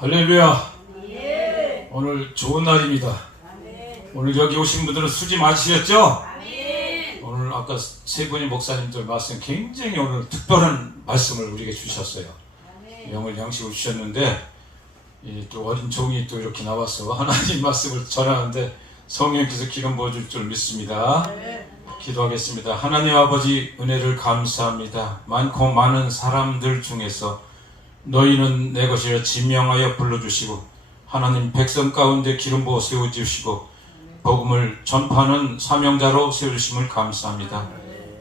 할렐루야. 예. 오늘 좋은 날입니다. 아멘. 오늘 여기 오신 분들은 수지 맞으셨죠? 아멘. 오늘 아까 세 분이 목사님들 말씀 굉장히 오늘 특별한 말씀을 우리에게 주셨어요. 아멘. 명을 양식을 주셨는데 또 어린 종이 또 이렇게 나와서 하나님 말씀을 전하는데 성령께서 기름 부어줄 줄 믿습니다. 네. 기도하겠습니다. 하나님 아버지 은혜를 감사합니다. 많고 많은 사람들 중에서 너희는 내 것이라 지명하여 불러주시고 하나님 백성 가운데 기름 부어 세워주시고 복음을 전파하는 사명자로 세워주심을 감사합니다.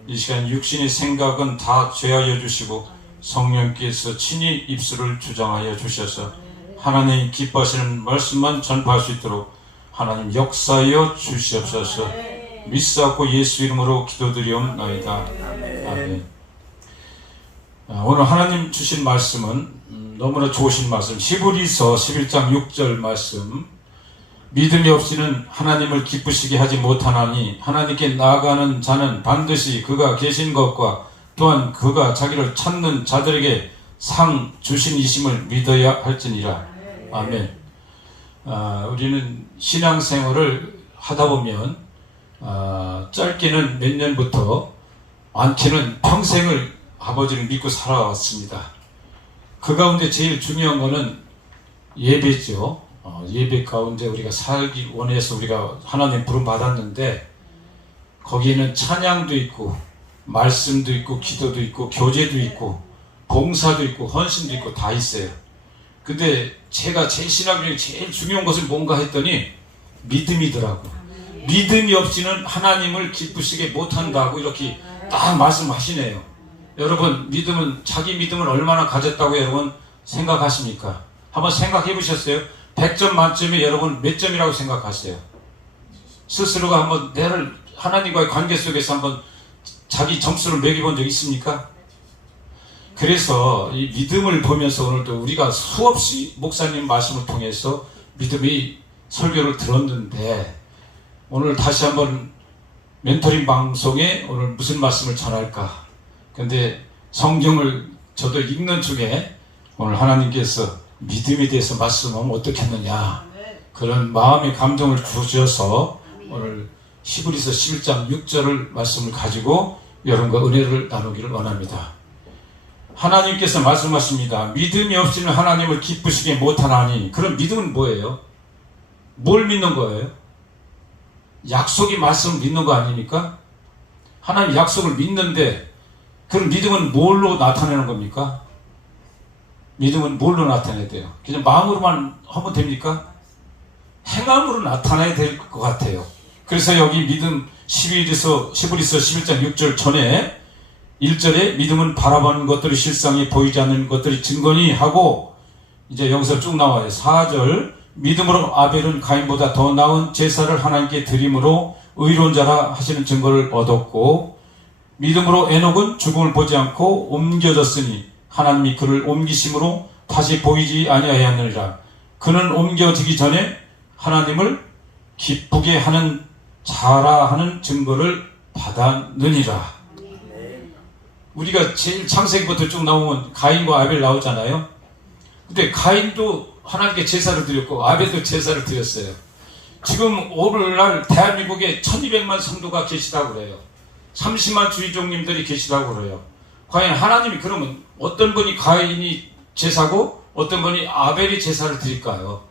이 시간 육신의 생각은 다 죄하여 주시고 성령께서 친히 입술을 주장하여 주셔서 하나님 기뻐하시는 말씀만 전파할 수 있도록 하나님 역사하여 주시옵소서. 믿사옵고 예수 이름으로 기도드리옵나이다. 아멘. 오늘 하나님 주신 말씀은 너무나 좋으신 말씀, 히브리서 11장 6절 말씀. 믿음이 없이는 하나님을 기쁘시게 하지 못하나니 하나님께 나아가는 자는 반드시 그가 계신 것과 또한 그가 자기를 찾는 자들에게 상 주신 이심을 믿어야 할지니라. 아멘. 우리는 신앙생활을 하다 보면 짧게는 몇 년부터 많게는 평생을 아버지를 믿고 살아왔습니다. 그 가운데 제일 중요한 거는 예배죠. 예배 가운데 우리가 살기 원해서 우리가 하나님 부름 받았는데 거기에는 찬양도 있고 말씀도 있고 기도도 있고 교제도 있고 봉사도 있고 헌신도 있고 다 있어요. 근데 제가 제 신앙 중에 제일 중요한 것은 뭔가 했더니 믿음이더라고. 믿음이 없이는 하나님을 기쁘시게 못한다고 이렇게 딱 말씀하시네요. 여러분, 자기 믿음을 얼마나 가졌다고 여러분 생각하십니까? 한번 생각해 보셨어요? 100점 만점에 여러분 몇 점이라고 생각하세요? 스스로가 한번 내를 하나님과의 관계 속에서 한번 자기 점수를 매겨본 적 있습니까? 그래서 이 믿음을 보면서 오늘도 우리가 수없이 목사님 말씀을 통해서 믿음의 설교를 들었는데 오늘 다시 한번 멘토링 방송에 오늘 무슨 말씀을 전할까? 근데 성경을 저도 읽는 중에 오늘 하나님께서 믿음에 대해서 말씀하면 어떻겠느냐 그런 마음의 감동을 주셔서 오늘 히브리서 11장 6절을 말씀을 가지고 여러분과 은혜를 나누기를 원합니다. 하나님께서 말씀하십니다. 믿음이 없이는 하나님을 기쁘시게 못하나니. 그럼 믿음은 뭐예요? 뭘 믿는 거예요? 약속의 말씀을 믿는 거 아닙니까? 하나님 약속을 믿는데 그럼 믿음은 뭘로 나타내는 겁니까? 믿음은 뭘로 나타내야 돼요? 그냥 마음으로만 하면 됩니까? 행함으로 나타나야 될 것 같아요. 그래서 여기 믿음 히브리서 11장 6절 전에 1절에 믿음은 바라보는 것들이 실상이 보이지 않는 것들이 증거니 하고 이제 여기서 쭉 나와요. 4절 믿음으로 아벨은 가인보다 더 나은 제사를 하나님께 드림으로 의로운 자라 하시는 증거를 얻었고 믿음으로 에녹은 죽음을 보지 않고 옮겨졌으니 하나님이 그를 옮기심으로 다시 보이지 아니하였느니라. 그는 옮겨지기 전에 하나님을 기쁘게 하는 자라 하는 증거를 받았느니라. 우리가 제일 창세기부터 쭉 나오면 가인과 아벨 나오잖아요. 근데 가인도 하나님께 제사를 드렸고 아벨도 제사를 드렸어요. 지금 오늘날 대한민국에 1200만 성도가 계시다고 그래요. 30만 주의종님들이 계시다고 그래요. 과연 하나님이 그러면 어떤 분이 가인이 제사고 어떤 분이 아벨이 제사를 드릴까요?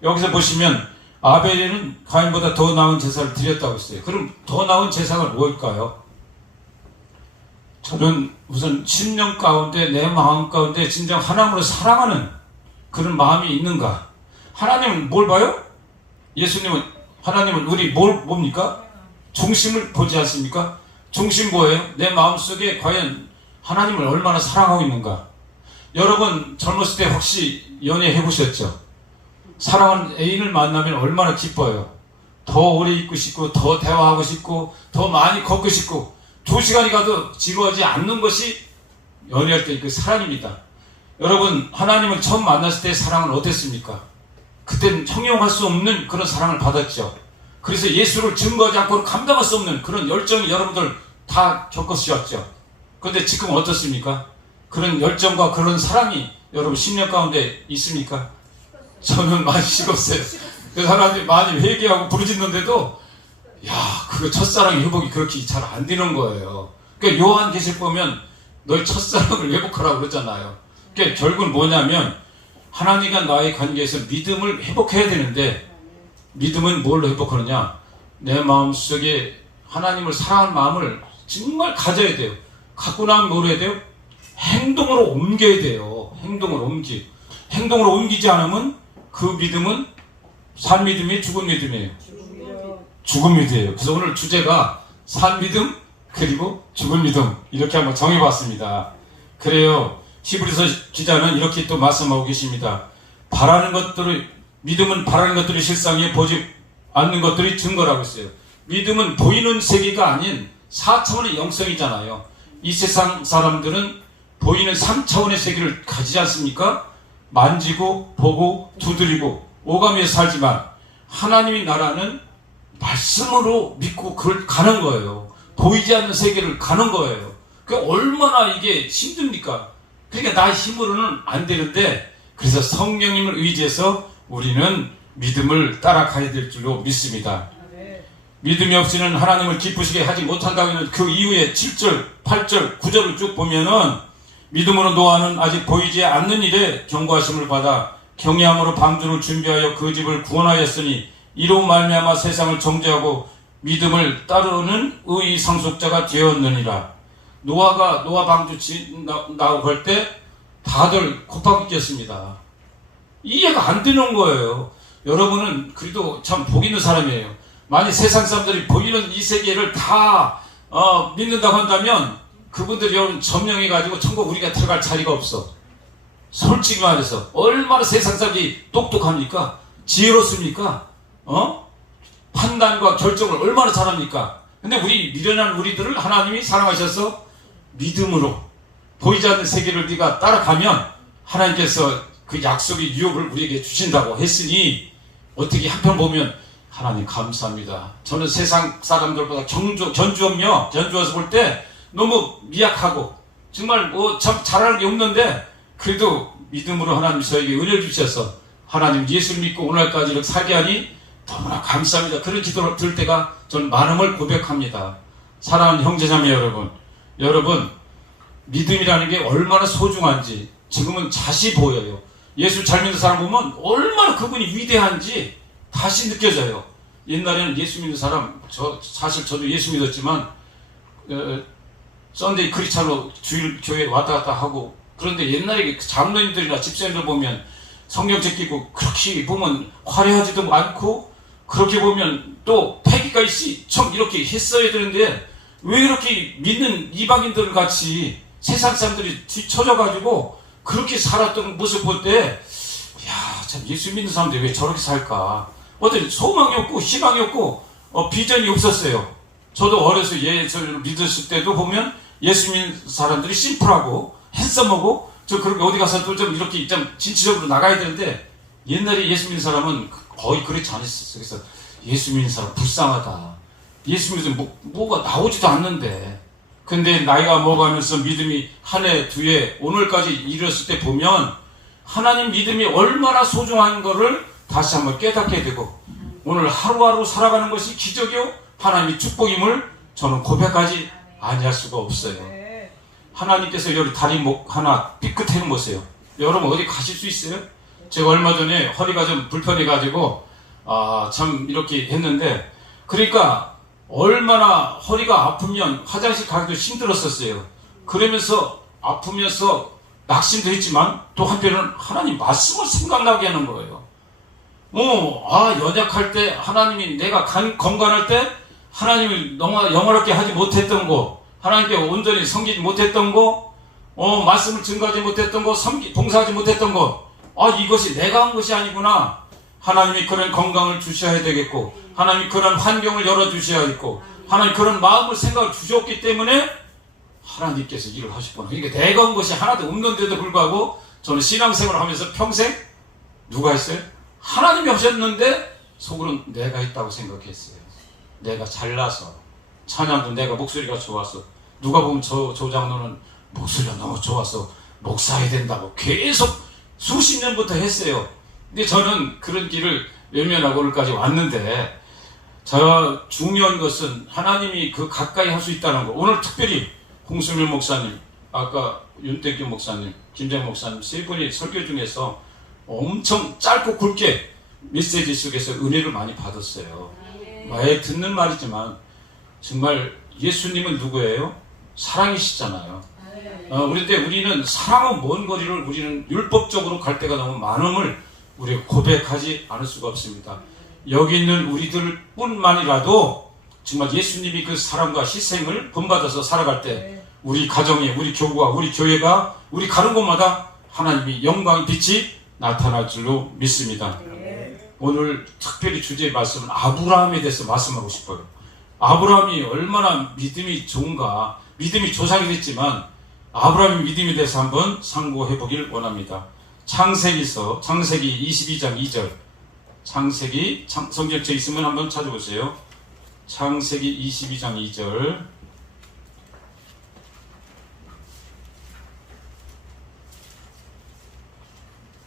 여기서 보시면 아벨은 가인보다 더 나은 제사를 드렸다고 했어요. 그럼 더 나은 제사가 뭘까요? 저는 우선 심령 가운데 내 마음 가운데 진정 하나님을 사랑하는 그런 마음이 있는가? 하나님은 뭘 봐요? 하나님은 우리 뭡니까? 중심을 보지 않습니까? 중심 뭐예요? 내 마음속에 과연 하나님을 얼마나 사랑하고 있는가? 여러분 젊었을 때 혹시 연애해 보셨죠? 사랑하는 애인을 만나면 얼마나 기뻐요. 더 오래 있고 싶고 더 대화하고 싶고 더 많이 걷고 싶고 2시간이 가도 지루하지 않는 것이 연애할 때 그 사랑입니다. 여러분 하나님을 처음 만났을 때의 사랑은 어땠습니까? 그때는 형용할 수 없는 그런 사랑을 받았죠. 그래서 예수를 증거하지 않고는 감당할 수 없는 그런 열정이 여러분들 다 겪으셨죠. 그런데 지금 어떻습니까? 그런 열정과 그런 사랑이 여러분 10년 가운데 있습니까? 저는 많이 식었어요. 그래서 하나님 많이 회개하고 부르짖는데도 야, 그 첫사랑의 회복이 그렇게 잘 안 되는 거예요. 그러니까 요한계시록 보면 너희 첫사랑을 회복하라고 그러잖아요. 그러니까 결국은 뭐냐면 하나님과 나의 관계에서 믿음을 회복해야 되는데 믿음은 뭘로 회복하느냐? 내 마음속에 하나님을 사랑하는 마음을 정말 가져야 돼요. 갖고 나면 뭘 해야 돼요? 행동으로 옮겨야 돼요. 행동으로 옮기지 않으면 그 믿음은 산 믿음이 죽은 믿음이에요. 죽은 믿음이에요. 그래서 오늘 주제가 산 믿음 그리고 죽은 믿음 이렇게 한번 정해봤습니다. 그래요. 히브리서 기자는 이렇게 또 말씀하고 계십니다. 믿음은 바라는 것들이 실상에 보지 않는 것들이 증거라고 했어요. 믿음은 보이는 세계가 아닌 4차원의 영성이잖아요. 이 세상 사람들은 보이는 3차원의 세계를 가지지 않습니까? 만지고 보고 두드리고 오가며 살지만 하나님의 나라는 말씀으로 믿고 그걸 가는 거예요. 보이지 않는 세계를 가는 거예요. 그러니까 얼마나 이게 힘듭니까? 그러니까 나 힘으로는 안 되는데 그래서 성령님을 의지해서 우리는 믿음을 따라가야 될 줄로 믿습니다. 믿음이 없이는 하나님을 기쁘시게 하지 못한다고 하는 그 이후에 7절, 8절, 9절을 쭉 보면은 믿음으로 노아는 아직 보이지 않는 일에 경고하심을 받아 경외함으로 방주를 준비하여 그 집을 구원하였으니 이로 말미암아 세상을 정죄하고 믿음을 따르는 의의 상속자가 되었느니라. 노아 방주 나오고 할 때 다들 콧방귀 꼈습니다. 이해가 안 되는 거예요. 여러분은 그래도 참 복 있는 사람이에요. 만약 세상 사람들이 보이는 이 세계를 다 믿는다고 한다면 그분들이 여러분 점령해가지고 천국 우리가 들어갈 자리가 없어. 솔직히 말해서 얼마나 세상 사람들이 똑똑합니까? 지혜롭습니까? 판단과 결정을 얼마나 잘합니까? 근데 우리 미련한 우리들을 하나님이 사랑하셔서 믿음으로 보이지 않는 세계를 네가 따라가면 하나님께서 그 약속의 유업을 우리에게 주신다고 했으니 어떻게 한편 보면 하나님 감사합니다. 저는 세상 사람들보다 견주어서 볼 때 너무 미약하고 정말 뭐 참 잘하는 게 없는데 그래도 믿음으로 하나님 저에게 은혜를 주셔서 하나님 예수를 믿고 오늘까지 이렇게 살게 하니 너무나 감사합니다. 그런 기도를 들을 때가 저는 많음을 고백합니다. 사랑하는 형제자매 여러분 믿음이라는 게 얼마나 소중한지 지금은 다시 보여요. 예수 잘 믿는 사람 보면 얼마나 그분이 위대한지 다시 느껴져요. 옛날에는 예수 믿는 사람, 사실 저도 예수 믿었지만 썬데이 크리스찬으로 주일 교회에 왔다 갔다 하고 그런데 옛날에 장로님들이나 집사님들 보면 성경 제끼고 그렇게 보면 화려하지도 않고 그렇게 보면 또 패기가 있이 좀 이렇게 했어야 되는데 왜 이렇게 믿는 이방인들 같이 세상 사람들이 뒤처져가지고 그렇게 살았던 모습 볼 때 야, 참 예수 믿는 사람들이 왜 저렇게 살까? 어떤 소망이 없고 희망이 없고 비전이 없었어요. 저도 어려서 예수를 믿었을 때도 보면 예수 믿는 사람들이 심플하고 핸섬하고 저 그렇게 어디 가서도 좀 이렇게 좀 진취적으로 나가야 되는데 옛날에 예수 믿는 사람은 거의 그렇지 않았었어요. 그래서 예수 믿는 사람 불쌍하다. 예수 믿으면 뭐가 나오지도 않는데 근데 나이가 먹어가면서 믿음이 한 해, 두 해, 오늘까지 이뤘을 때 보면 하나님 믿음이 얼마나 소중한 거를 다시 한번 깨닫게 되고 오늘 하루하루 살아가는 것이 기적이요 하나님의 축복임을 저는 고백하지 아니할 수가 없어요. 하나님께서 여기 다리 하나 삐끗해 보세요. 여러분 어디 가실 수 있어요? 제가 얼마 전에 허리가 좀 불편해가지고 참 이렇게 했는데 그러니까 얼마나 허리가 아프면 화장실 가기도 힘들었었어요. 그러면서 아프면서 낙심도 했지만 또 한편으로는 하나님 말씀을 생각나게 하는 거예요. 연약할 때 하나님이 내가 건강할 때 하나님을 영원하게 하지 못했던 거 하나님께 온전히 섬기지 못했던 거 말씀을 증거하지 못했던 거 봉사하지 못했던 거 이것이 내가 한 것이 아니구나. 하나님이 그런 건강을 주셔야 되겠고 하나님이 그런 환경을 열어주셔야겠고 하나님 그런 마음을 생각을 주셨기 때문에 하나님께서 일을 하셨구나. 그러니까 내가 한 것이 하나도 없는데도 불구하고 저는 신앙생활을 하면서 평생 누가 했어요? 하나님이 하셨는데 속으로는 내가 했다고 생각했어요. 내가 잘나서 찬양도 내가 목소리가 좋아서 누가 보면 저 장로는 목소리가 너무 좋아서 목사해야 된다고 계속 수십 년부터 했어요. 근데 저는 그런 길을 외면하고 오늘까지 왔는데, 저 중요한 것은 하나님이 그 가까이 할 수 있다는 거. 오늘 특별히 홍수밀 목사님, 아까 윤택규 목사님, 김장 목사님 세 분이 설교 중에서 엄청 짧고 굵게 메시지 속에서 은혜를 많이 받았어요. 왜 듣는 말이지만 정말 예수님은 누구예요? 사랑이시잖아요. 그런데 우리는 사랑은 먼 거리를 우리는 율법적으로 갈 때가 너무 많음을 우리가 고백하지 않을 수가 없습니다. 여기 있는 우리들 뿐만이라도 정말 예수님이 그 사랑과 희생을 본받아서 살아갈 때 우리 가정에, 우리 교구와 우리 교회가 우리 가는 곳마다 하나님이 영광의 빛이 나타날 줄로 믿습니다. 오늘 특별히 주제의 말씀은 아브라함에 대해서 말씀하고 싶어요. 아브라함이 얼마나 믿음이 좋은가. 믿음이 조상이 됐지만 아브라함의 믿음에 대해서 한번 상고해 보길 원합니다. 창세기 22장 2절. 창세기 성경책 있으면 한번 찾아보세요. 창세기 22장 2절.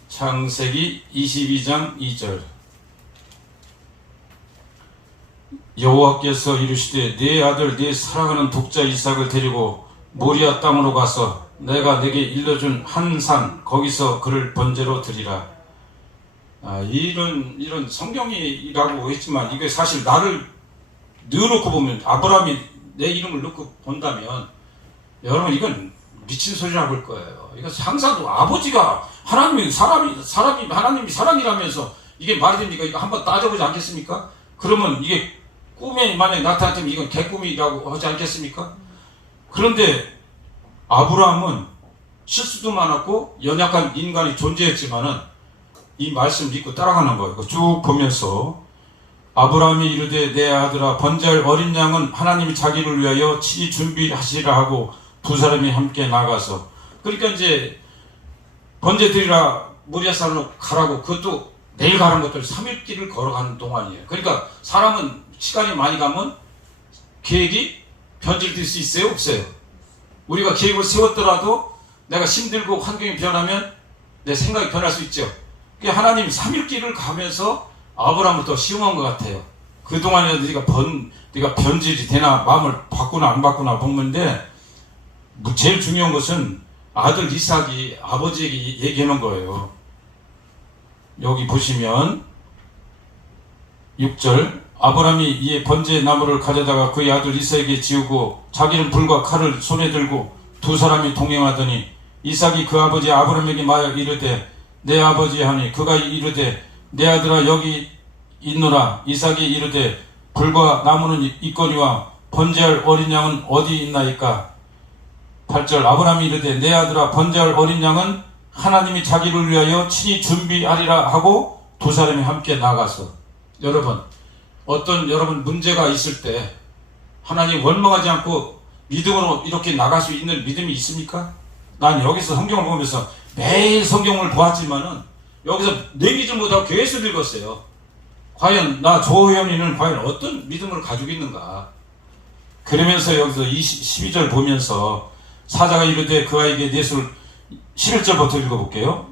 창세기 22장 2절. 여호와께서 이르시되 네 아들 네 사랑하는 독자 이삭을 데리고 모리아 땅으로 가서 내가 내게 일러준 한 산 거기서 그를 번제로 드리라. 이런 성경이라고 했지만 이게 사실 나를 넣어놓고 보면 아브라함이 내 이름을 넣고 본다면 여러분 이건 미친 소리라고 할 거예요. 이거 상사도 아버지가 하나님이 하나님이 사랑이라면서 이게 말이 됩니까? 이거 한번 따져보지 않겠습니까? 그러면 이게 꿈에 만약에 나타났다면 이건 개꿈이라고 하지 않겠습니까? 그런데 아브라함은 실수도 많았고 연약한 인간이 존재했지만은 이 말씀 믿고 따라가는 거예요. 쭉 보면서 아브라함이 이르되 내 아들아 번제할 어린 양은 하나님이 자기를 위하여 친히 준비하시라 하고 두 사람이 함께 나가서 그러니까 이제 번제 드리라 모리아산으로 가라고 그것도 내일 가는 것들 3일 길을 걸어가는 동안이에요. 그러니까 사람은 시간이 많이 가면 계획이 변질될 수 있어요? 없어요? 우리가 계획을 세웠더라도 내가 힘들고 환경이 변하면 내 생각이 변할 수 있죠. 하나님 3일 길을 가면서 아브라함을 더 시험한 것 같아요. 그동안에 네가 변질이 되나 마음을 바꾸나 안 바꾸나 보는데 제일 중요한 것은 아들 이삭이 아버지에게 얘기하는 거예요. 여기 보시면 6절 아브라함이 이에 번제 나무를 가져다가 그의 아들 이삭에게 지우고 자기는 불과 칼을 손에 들고 두 사람이 동행하더니 이삭이 그 아버지 아브라함에게 말하여 이르되 내 아버지 하니 그가 이르되 내 아들아 여기 있노라. 이삭이 이르되 불과 나무는 있거니와 번제할 어린 양은 어디 있나이까. 8절 아브라함이 이르되 내 아들아 번제할 어린 양은 하나님이 자기를 위하여 친히 준비하리라 하고 두 사람이 함께 나가서 여러분 여러분 문제가 있을 때 하나님 원망하지 않고 믿음으로 이렇게 나갈 수 있는 믿음이 있습니까? 난 여기서 성경을 보면서 매일 성경을 보았지만은 여기서 내 믿음보다 교회에서 읽었어요. 과연 나 조현이는 과연 어떤 믿음을 가지고 있는가? 그러면서 여기서 12절 보면서 사자가 이르되 그 아이에게 내술 11절부터 읽어볼게요.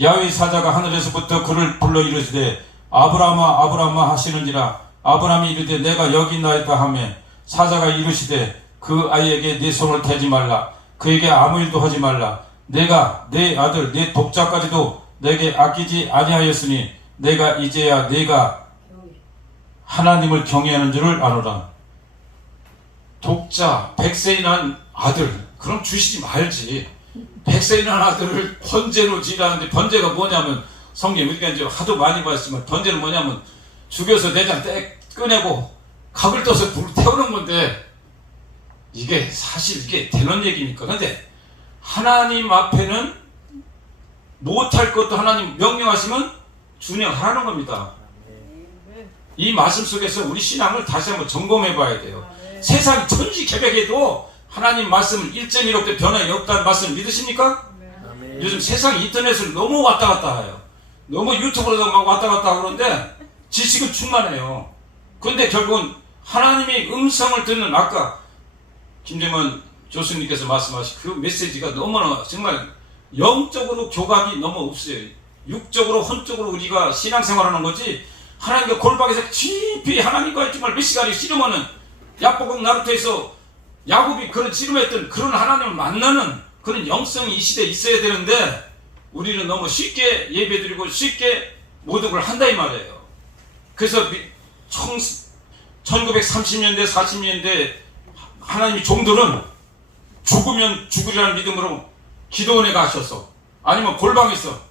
야훼 사자가 하늘에서부터 그를 불러 이르시되 아브라함아 아브라함아 하시는지라. 아브라함이 이르되 내가 여기 있나이다 하매 사자가 이르시되 그 아이에게 내 손을 대지 말라. 그에게 아무 일도 하지 말라. 내가 내 아들 내 독자까지도 내게 아끼지 아니하였으니 내가 이제야 내가 하나님을 경외하는 줄을 아노라. 독자 100세이 난 아들 그럼 주시지 말지. 100세이 난 아들을 번제로 지라는데 번제가 뭐냐면 성경 우리가 이제 하도 많이 봤지만 번제는 뭐냐면 죽여서 내장 꺼내고 각을 떠서 불을 태우는 건데 이게 사실 이게 되는 얘기입니까? 근데 하나님 앞에는 못할 것도 하나님 명령하시면 준행하라는 겁니다. 이 말씀 속에서 우리 신앙을 다시 한번 점검해 봐야 돼요. 세상 천지개벽에도 하나님 말씀을 1.1억대 변화가 없다는 말씀 믿으십니까? 요즘 세상 인터넷을 너무 왔다 갔다 해요. 너무 유튜브로도 막 왔다 갔다 그러는데 지식은 충만해요. 그런데 결국은 하나님의 음성을 듣는 아까 김재만 교수님께서 말씀하신 그 메시지가 너무나 정말 영적으로 교감이 너무 없어요. 육적으로 혼적으로 우리가 신앙생활하는 거지, 하나님과 골방에서 깊이 하나님과의 정말 몇 시간을 씨름하는, 야고보 나루토에서 야곱이 그런 씨름했던 그런 하나님을 만나는 그런 영성이 이 시대에 있어야 되는데, 우리는 너무 쉽게 예배드리고 쉽게 모든 걸 한다 이 말이에요. 그래서 1930년대 40년대 하나님이 종들은 죽으면 죽으리라는 믿음으로 기도원에 가셔서, 아니면 골방에서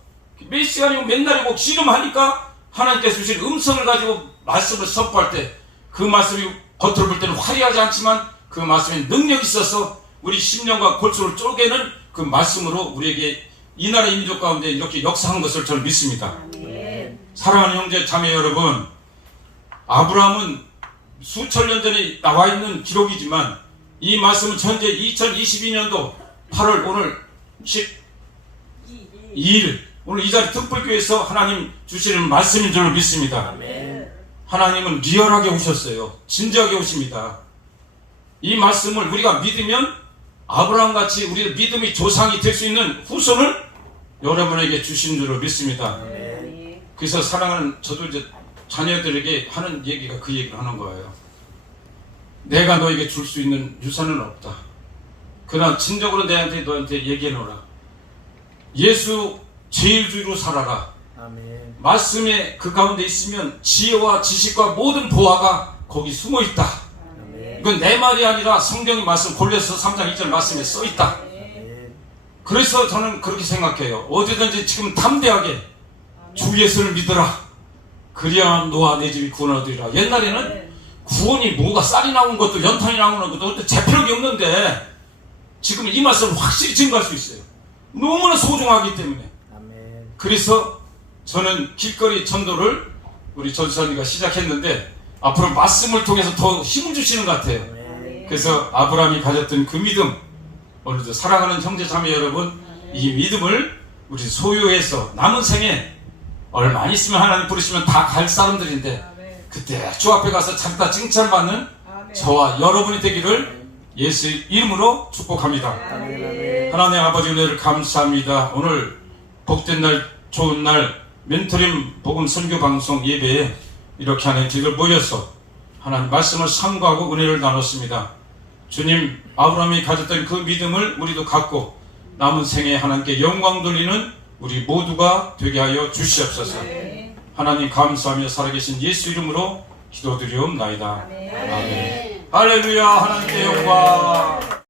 몇 시간이고 맨날이고 씨름하니까 하나님께서 주신 음성을 가지고 말씀을 선포할 때, 그 말씀이 겉으로 볼 때는 화려하지 않지만 그 말씀에 능력이 있어서 우리 심령과 골수를 쪼개는 그 말씀으로 우리에게 이 나라 민족 가운데 이렇게 역사한 것을 저는 믿습니다. 사랑하는 형제 자매 여러분, 아브라함은 수천 년 전에 나와 있는 기록이지만 이 말씀은 현재 2022년도 8월 오늘 12일 오늘 이 자리 특별교회에서 하나님 주시는 말씀인 줄 믿습니다. 하나님은 리얼하게 오셨어요. 진지하게 오십니다. 이 말씀을 우리가 믿으면 아브라함같이 우리 믿음의 조상이 될 수 있는 후손을 여러분에게 주신 줄을 믿습니다. 그래서 사랑하는 저도 이제 자녀들에게 하는 얘기가 그 얘기를 하는 거예요. 내가 너에게 줄 수 있는 유산은 없다. 그러나 진정으로 너한테 얘기해놓으라. 예수 제일주의로 살아라. 아멘. 말씀에 그 가운데 있으면 지혜와 지식과 모든 보화가 거기 숨어 있다. 아멘. 이건 내 말이 아니라 성경의 말씀 골로새 3장 2절 말씀에 써 있다. 아멘. 그래서 저는 그렇게 생각해요. 어디든지 지금 담대하게 주 예수를 믿어라. 그리하면 너와 내 집이 구원을 얻으리라. 옛날에는 구원이 뭐가 쌀이 나온 것도 연탄이 나오는 것도 재편하기 없는데 지금 이 말씀을 확실히 증거할 수 있어요. 너무나 소중하기 때문에. 아멘. 그래서 저는 길거리 전도를 우리 전사님과 시작했는데 앞으로 말씀을 통해서 더 힘을 주시는 것 같아요. 아멘. 그래서 아브라함이 가졌던 그 믿음, 오늘도 사랑하는 형제 자매 여러분, 이 믿음을 우리 소유해서 남은 생에 얼마 안 있으면 하나님 부르시면 다 갈 사람들인데 그때 주 앞에 가서 잠깐 칭찬받는 저와 여러분이 되기를 예수 이름으로 축복합니다. 아멘. 하나님 아버지 은혜를 감사합니다. 오늘 복된 날, 좋은 날 멘토링 복음 선교 방송 예배에 이렇게 하나님 뒤를 모여서 하나님 말씀을 삼가하고 은혜를 나눴습니다. 주님, 아브라함이 가졌던 그 믿음을 우리도 갖고 남은 생에 하나님께 영광 돌리는 우리 모두가 되게 하여 주시옵소서. 하나님 감사하며 살아계신 예수 이름으로 기도드리옵나이다. 아멘. 할렐루야. 하나님께 영광.